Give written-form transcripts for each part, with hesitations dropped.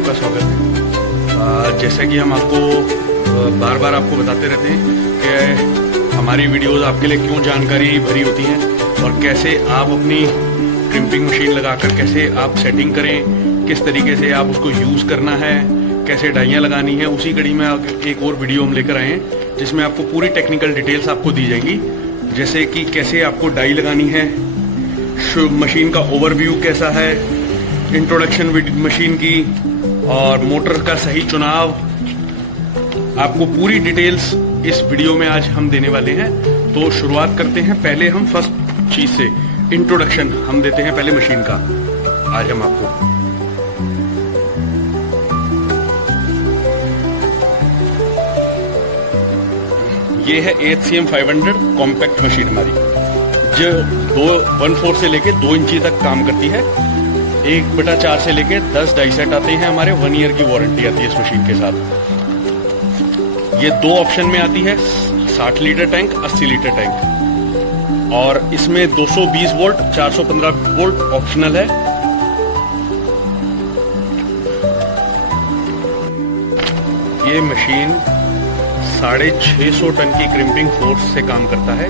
आपका स्वागत है। जैसा कि हम आपको बार बार आपको बताते रहते हैं कि हमारी वीडियोस आपके लिए क्यों जानकारी भरी होती हैं और कैसे आप अपनी क्रिम्पिंग मशीन लगाकर कैसे आप सेटिंग करें, किस तरीके से आप उसको यूज़ करना है, कैसे डाइयाँ लगानी है। उसी कड़ी में एक और वीडियो हम लेकर आए हैं जिसमें आपको पूरी टेक्निकल डिटेल्स आपको दी जाएंगी, जैसे कि कैसे आपको डाई लगानी है, मशीन का ओवरव्यू कैसा है, इंट्रोडक्शन मशीन की और मोटर का सही चुनाव। आपको पूरी डिटेल्स इस वीडियो में आज हम देने वाले हैं। तो शुरुआत करते हैं। पहले हम फर्स्ट चीज से इंट्रोडक्शन हम देते हैं पहले मशीन का। आज हम आपको ये है AHCM 500 कॉम्पैक्ट मशीन हमारी, जो 1/4 से लेके 2 इंची तक काम करती है। 1/4 से लेके 10 डाई सेट आते हैं हमारे। 1 ईयर की वारंटी आती है इस मशीन के साथ। ये 2 ऑप्शन में आती है, 60 लीटर टैंक, 80 लीटर टैंक, और इसमें 220 वोल्ट 415 वोल्ट ऑप्शनल है। ये मशीन 650 टन की क्रिम्पिंग फोर्स से काम करता है,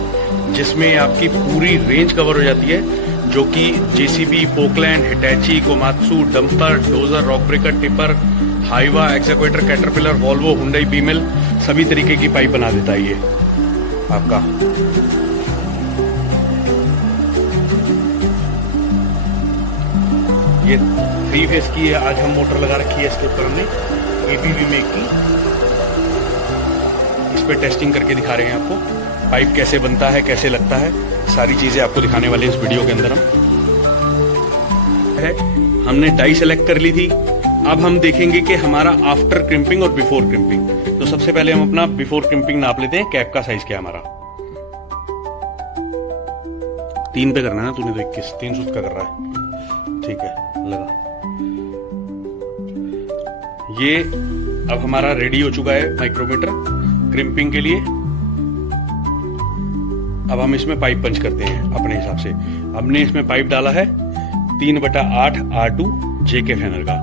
जिसमें आपकी पूरी रेंज कवर हो जाती है, जो कि JCB, Poclain, Hitachi, Komatsu, dumper, dozer, rock breaker, tipper, Hyva, excavator, Caterpillar, Volvo, Hyundai, BEML सभी तरीके की पाइप बना देता है ये आपका। ये 3 फेस की है। आज हम मोटर लगा रखी है इसके ऊपर हमने ABB मेक की। इस पे टेस्टिंग करके दिखा रहे हैं आपको पाइप कैसे बनता है, कैसे लगता है, सारी चीजें आपको दिखाने वाले हैं इस वीडियो के अंदर। हमने डाई सेलेक्ट कर ली थी। अब हम देखेंगे कि हमारा आफ्टर क्रिम्पिंग और बिफोर क्रिम्पिंग। तो सबसे पहले हम अपना बिफोर क्रिम्पिंग नाप लेते हैं। कैप का साइज क्या है हमारा। 3 पे करना है ना, तूने तो 21 3 सूत का कर रहा है, ठीक है, लगा। ये अब हमारा रेडी हो चुका है माइक्रोमीटर क्रिम्पिंग के लिए। अब हम इसमें पाइप पंच करते हैं अपने हिसाब से। हमने इसमें पाइप डाला है 3/8 R2 JK फैनर का।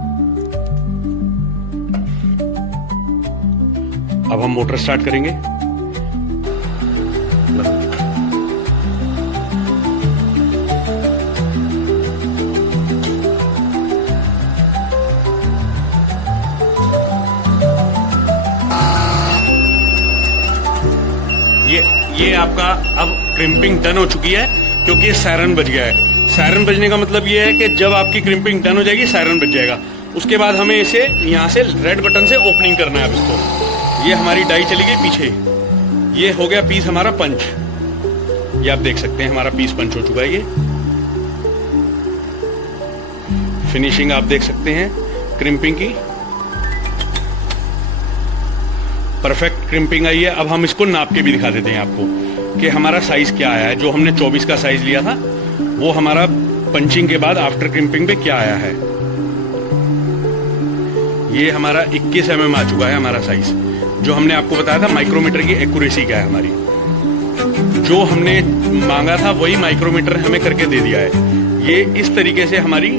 अब हम मोटर स्टार्ट करेंगे। ये आपका अब क्रिम्पिंग डन हो चुकी है, क्योंकि ये सायरन बज गया है। सायरन बजने का मतलब ये है कि जब आपकी क्रिम्पिंग डन हो जाएगी सायरन बज जाएगा। उसके बाद हमें इसे यहाँ से रेड बटन से ओपनिंग करना है अब इसको। ये हमारी डाई चली गई पीछे। ये हो गया पीस हमारा पंच। ये आप देख सकते हैं हमारा पीस पंच हो चुका है। ये फिनिशिंग आप देख सकते हैं क्रिम्पिंग की, परफेक्ट क्रिम्पिंग आई है। अब हम इसको नाप के भी दिखा देते हैं आपको कि हमारा साइज क्या आया है। जो हमने 24 का साइज लिया था वो हमारा पंचिंग के बाद आफ्टर क्रिम्पिंग पे क्या आया है। ये हमारा 21 mm आ चुका है हमारा साइज। जो हमने आपको बताया था माइक्रोमीटर की एक्यूरेसी क्या है हमारी, जो हमने मांगा था वही माइक्रोमीटर हमें करके दे दिया है। ये इस तरीके से हमारी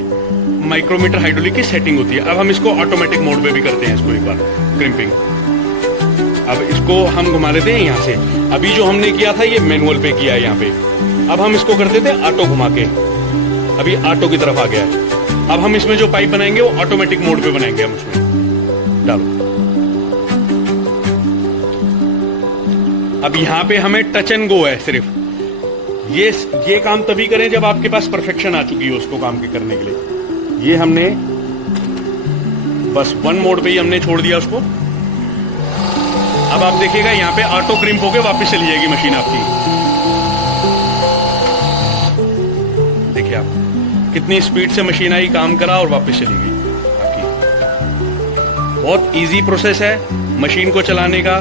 माइक्रोमीटर हाइड्रोलिक की सेटिंग होती है। अब हम इसको ऑटोमेटिक मोड पे भी करते हैं इसको एक बार क्रिम्पिंग। अब इसको हम घुमा लेते हैं यहाँ से। अभी जो हमने किया था ये मैनुअल पे किया है यहाँ पे। अब हम इसको करते थे ऑटो घुमा के। अभी ऑटो की तरफ आ गया है। अब हम इसमें जो पाइप बनाएंगे वो ऑटोमेटिक मोड पे बनाएंगे। हम उसमें डालो। अब यहाँ पे हमें टच एंड गो है सिर्फ। ये काम तभी करें जब आपके पास परफेक्शन आ चुकी है उसको काम के करने के लिए। ये हमने बस 1 मोड पे ही हमने छोड़ दिया उसको। अब आप देखिएगा यहाँ पे ऑटो क्रिम्प होके वापस चली जाएगी मशीन आपकी। देखिए आप कितनी स्पीड से मशीन आई, काम करा और वापस चली गई आपकी। बहुत इजी प्रोसेस है मशीन को चलाने का।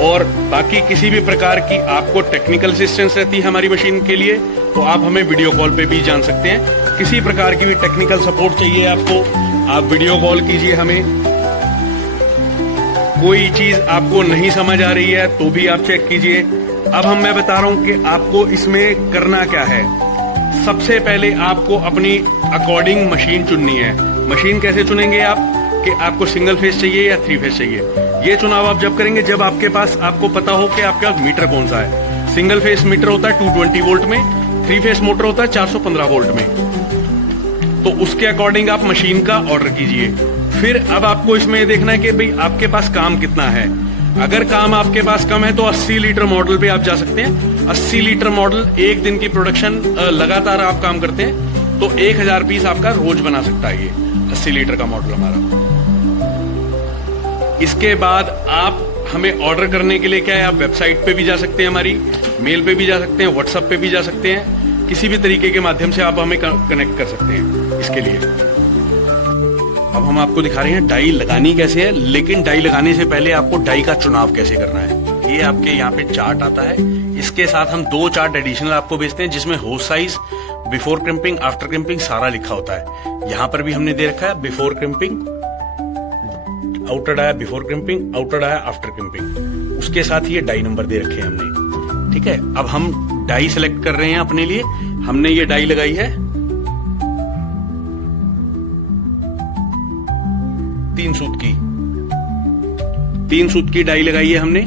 और बाकी किसी भी प्रकार की आपको टेक्निकल असिस्टेंस रहती है हमारी मशीन के लिए, तो आप हमें वीडियो कॉल पे भी जान सकते हैं। किसी प्रकार की भी टेक्निकल सपोर्ट चाहिए आपको, आप वीडियो कॉल कीजिए हमें। कोई चीज आपको नहीं समझ आ रही है तो भी आप चेक कीजिए। अब मैं बता रहा हूं कि आपको इसमें करना क्या है। सबसे पहले आपको अपनी अकॉर्डिंग मशीन चुननी है। मशीन कैसे चुनेंगे आप कि आपको सिंगल फेस चाहिए या 3 फेस चाहिए? ये चुनाव आप जब करेंगे जब आपके पास आपको पता हो कि आपके पास मीटर कौन सा है। सिंगल फेस मीटर होता है 220 वोल्ट में, 3 फेस मोटर होता है 415 वोल्ट में। तो उसके अकॉर्डिंग आप मशीन का ऑर्डर कीजिए। फिर अब आपको इसमें देखना है कि भाई आपके पास काम कितना है। अगर काम आपके पास कम है तो 80 लीटर मॉडल पे आप जा सकते हैं। 80 लीटर मॉडल, एक दिन की प्रोडक्शन लगातार आप काम करते हैं तो 1000 पीस आपका रोज बना सकता है ये 80 लीटर का मॉडल हमारा। इसके बाद आप हमें ऑर्डर करने के लिए क्या है, आप वेबसाइट पे भी जा सकते हैं, हमारी मेल पे भी जा सकते हैं, व्हाट्सएप पे भी जा सकते हैं। किसी भी तरीके के माध्यम से आप हमें कनेक्ट कर सकते हैं इसके लिए। अब हम आपको दिखा रहे हैं डाई लगानी कैसे है, लेकिन डाई लगाने से पहले आपको डाई का चुनाव कैसे करना है। ये आपके यहाँ पे चार्ट आता है, इसके साथ हम 2 चार्ट एडिशनल आपको भेजते हैं जिसमें hose size, before crimping, after crimping सारा लिखा होता है। यहाँ पर भी हमने दे रखा है before crimping, outer dia before crimping, outer dia after crimping. उसके साथ ये डाई नंबर दे रखे हैं हमने। ठीक है, अब हम डाई सेलेक्ट कर रहे हैं अपने लिए। हमने ये डाई लगाई है 3 सूत की, 3 सूत की डाई लगाई है हमने।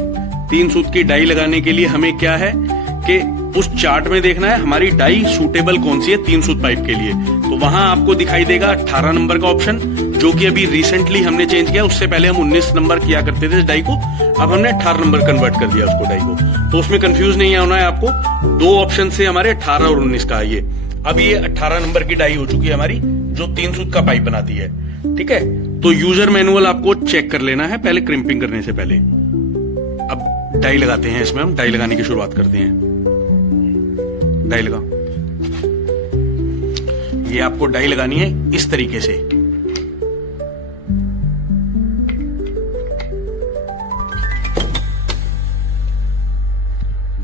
3 सूत की डाई लगाने के लिए हमें क्या है कि उस चार्ट में देखना है हमारी डाई सूटेबल कौन सी है 3 सूत पाइप के लिए। तो वहां आपको दिखाई देगा 18 नंबर का ऑप्शन, जो कि अभी रिसेंटली हमने चेंज किया। उससे पहले हम 19 नंबर किया करते थे इस डाई को, अब हमने 18 नंबर कन्वर्ट कर दिया उसको डाई को। तो उसमें कंफ्यूज नहीं होना है आपको। 2 ऑप्शन से हमारे 18 और 19 का ये। अब ये 18 नंबर की डाई हो चुकी है हमारी, जो 3 सूत का पाइप बनाती है। ठीक है, तो यूजर मैनुअल आपको चेक कर लेना है पहले क्रिम्पिंग करने से पहले। अब डाई लगाते हैं, इसमें हम डाई लगाने की शुरुआत करते हैं। डाई लगा, ये आपको डाई लगानी है इस तरीके से।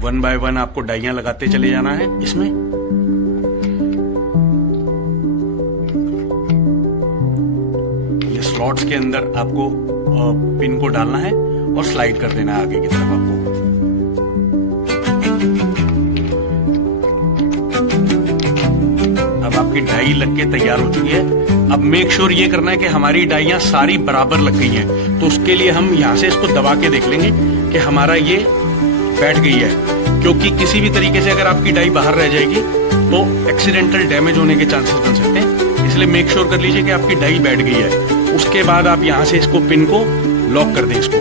वन बाय वन आपको डाइयां लगाते चले जाना है इसमें। ये स्लॉट्स के अंदर आपको पिन को डालना है और स्लाइड कर देना है आगे की तरफ आपको। अब आपकी डाई लग के तैयार हो चुकी है। अब मेक श्योर ये करना है कि हमारी डाइयां सारी बराबर लग गई हैं। तो उसके लिए हम यहां से इसको दबा के देख लेंगे कि हमारा ये बैठ गई है, क्योंकि किसी भी तरीके से अगर आपकी डाई बाहर रह जाएगी तो एक्सीडेंटल डैमेज होने के चांसेस बन सकते हैं। इसलिए मेक श्योर कर लीजिए कि आपकी डाई बैठ गई है। उसके बाद आप यहां से इसको पिन को लॉक कर दें। इसको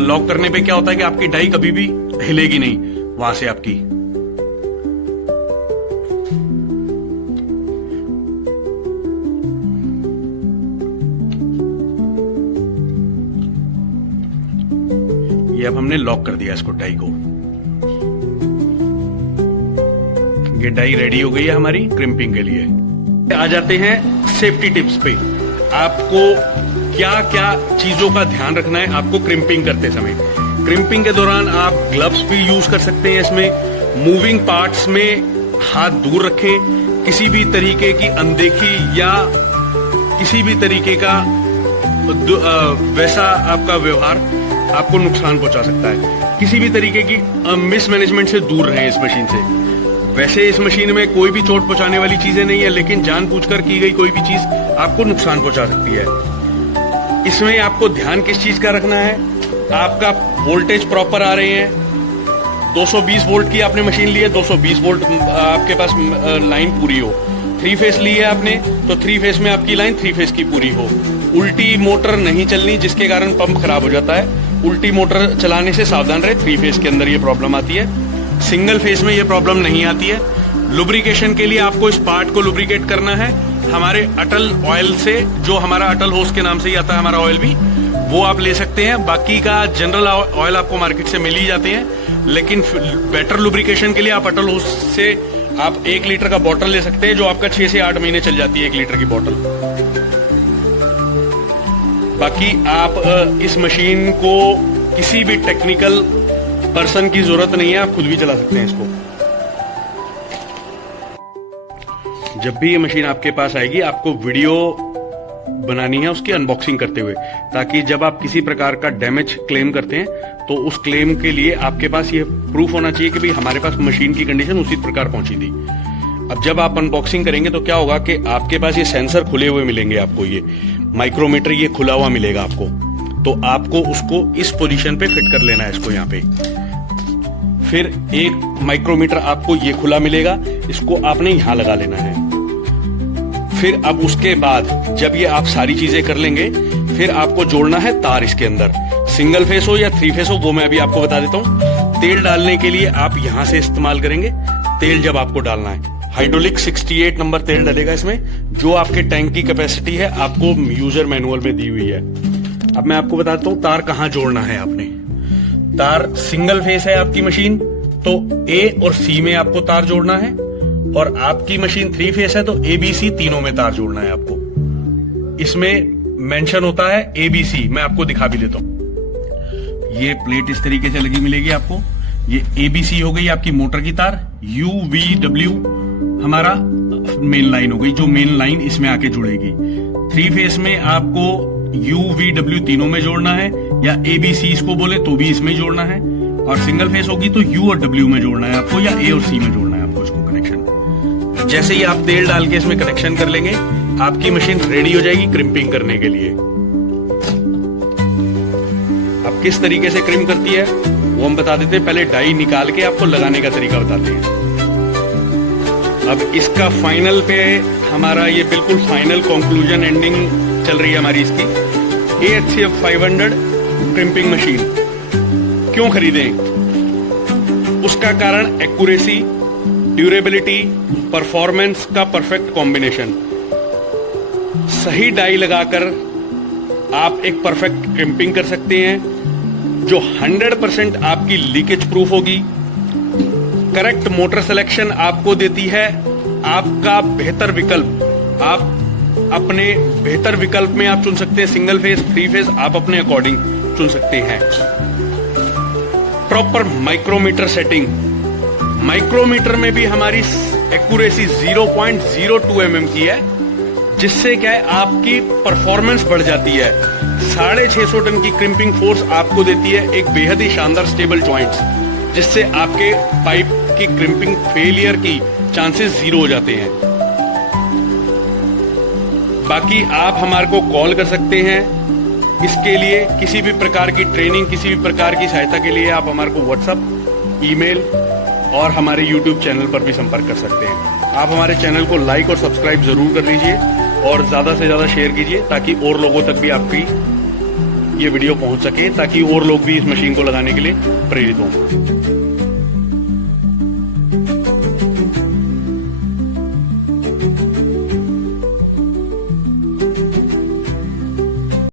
लॉक करने पे क्या होता है कि आपकी डाई कभी भी हिलेगी नहीं वहां से आपकी। ये अब हमने लॉक कर दिया इसको, डाई को। ये डाई रेडी हो गई है हमारी क्रिम्पिंग के लिए। आ जाते हैं सेफ्टी टिप्स पे। आपको क्या क्या चीजों का ध्यान रखना है आपको क्रिम्पिंग करते समय। क्रिम्पिंग के दौरान आप ग्लव्स भी यूज कर सकते हैं इसमें। मूविंग पार्ट्स में हाथ दूर रखें। किसी भी तरीके की अनदेखी या किसी भी तरीके का वैसा आपका व्यवहार आपको नुकसान पहुंचा सकता है। किसी भी तरीके की मिसमैनेजमेंट से दूर रहें इस मशीन से। वैसे इस मशीन में कोई भी चोट पहुंचाने वाली चीजें नहीं है, लेकिन जानबूझकर की गई कोई भी चीज आपको नुकसान पहुंचा सकती है। इसमें आपको ध्यान किस चीज का रखना है, आपका वोल्टेज प्रॉपर आ रहे हैं। 220 वोल्ट की आपने मशीन ली है, 220 वोल्ट आपके पास लाइन पूरी हो। 3 फेस ली है आपने तो 3 फेस में आपकी लाइन 3 फेस की पूरी हो। उल्टी मोटर नहीं चलनी जिसके कारण पंप खराब हो जाता है। उल्टी मोटर चलाने से सावधान रहे। 3 फेस के अंदर ये प्रॉब्लम आती है, सिंगल फेस में ये प्रॉब्लम नहीं आती है। लुब्रिकेशन के लिए आपको इस पार्ट को लुब्रिकेट करना है हमारे अटल ऑयल से, जो हमारा अटल होस के नाम से ही आता है हमारा ऑयल भी, वो आप ले सकते हैं। बाकी का जनरल ऑयल आपको मार्केट से मिल ही जाते हैं, लेकिन बेटर लुब्रिकेशन के लिए आप अटल होस से आप 1 लीटर का बॉटल ले सकते हैं, जो आपका 6 से 8 महीने चल जाती है 1 लीटर की बॉटल। बाकी आप इस मशीन को किसी भी टेक्निकल पर्सन की जरूरत नहीं है, आप खुद भी चला सकते हैं इसको। जब भी ये मशीन आपके पास आएगी आपको वीडियो बनानी है उसकी अनबॉक्सिंग करते हुए, ताकि जब आप किसी प्रकार का डैमेज क्लेम करते हैं तो उस क्लेम के लिए आपके पास ये प्रूफ होना चाहिए कि भाई हमारे पास मशीन की कंडीशन उसी प्रकार पहुंची थी। अब जब आप अनबॉक्सिंग करेंगे तो क्या होगा कि आपके पास ये सेंसर खुले हुए मिलेंगे, आपको ये माइक्रोमीटर ये खुला हुआ मिलेगा आपको। तो आपको उसको इस पोजीशन पे फिट कर लेना है इसको यहाँ पे। फिर एक माइक्रोमीटर आपको ये खुला मिलेगा, इसको आपने यहां लगा लेना है। फिर अब उसके बाद जब ये आप सारी चीजें कर लेंगे, फिर आपको जोड़ना है तार इसके अंदर, सिंगल फेस हो या 3 फेस हो, वो मैं अभी आपको बता देता हूं। तेल डालने के लिए आप यहां से इस्तेमाल करेंगे तेल, जब आपको डालना है हाइड्रोलिक 68 नंबर तेल डलेगा इसमें, जो आपके टैंक की कैपेसिटी है आपको यूजर मैनुअल में दी हुई है। अब मैं आपको बताता हूं तार कहां जोड़ना है आपने। तार सिंगल फेस है आपकी मशीन तो ए और सी में आपको तार जोड़ना है, और आपकी मशीन 3 फेस है तो ABC तीनों में तार जोड़ना है आपको। इसमें मेंशन होता है ABC, मैं आपको दिखा भी देता हूं। ये प्लेट इस तरीके से लगी मिलेगी आपको। ये ABC हो गई आपकी मोटर की तार, UVW हमारा मेन लाइन हो गई, जो मेन लाइन इसमें आके जुड़ेगी। 3 फेस में आपको UVW तीनों में जोड़ना है, या ABC इसको बोले तो भी इसमें जोड़ना है, और सिंगल फेस होगी तो U और W में जोड़ना है आपको, या A और C में जोड़ना है आपको इसको कनेक्शन। जैसे ही आप तेल डाल के इसमें कनेक्शन कर लेंगे, आपकी मशीन रेडी हो जाएगी क्रिम्पिंग करने के लिए। अब किस तरीके से क्रिम करती है वो हम बता देते हैं। पहले डाई निकाल के आपको लगाने का तरीका बताते हैं। अब इसका फाइनल पे हमारा ये बिल्कुल फाइनल कंक्लूजन एंडिंग चल रही है हमारी इसकी। AHCF 500 क्रिम्पिंग मशीन क्यों खरीदें? उसका कारण एक्यूरेसी, ड्यूरेबिलिटी, परफॉर्मेंस का परफेक्ट कॉम्बिनेशन। सही डाई लगाकर आप एक परफेक्ट क्रिम्पिंग कर सकते हैं, जो 100% आपकी लीकेज प्रूफ होगी। करेक्ट मोटर सिलेक्शन आपको देती है आपका बेहतर विकल्प। आप अपने बेहतर विकल्प में आप चुन सकते हैं सिंगल फेस, 3 फेस, आप अपने अकॉर्डिंग चुन सकते हैं। प्रॉपर माइक्रोमीटर सेटिंग, माइक्रोमीटर में भी हमारी एक्यूरेसी 0.02 mm की है, जिससे क्या है आपकी परफॉर्मेंस बढ़ जाती है। 650 टन की क्रिम्पिंग फोर्स आपको देती है एक बेहद ही शानदार स्टेबल जॉइंट्स, जिससे आपके पाइप की क्रिम्पिंग फेलियर की चांसेस 0 हो जाते हैं। बाकी आप हमारे को कॉल कर सकते हैं इसके लिए। किसी भी प्रकार की ट्रेनिंग, किसी भी प्रकार की सहायता के लिए आप हमारे को व्हाट्सएप, ईमेल और हमारे यूट्यूब चैनल पर भी संपर्क कर सकते हैं। आप हमारे चैनल को लाइक और सब्सक्राइब जरूर कर लीजिए, और ज्यादा से ज्यादा शेयर कीजिए, ताकि और लोगों तक भी आपकी ये वीडियो पहुंच सके, ताकि और लोग भी इस मशीन को लगाने के लिए प्रेरित हों।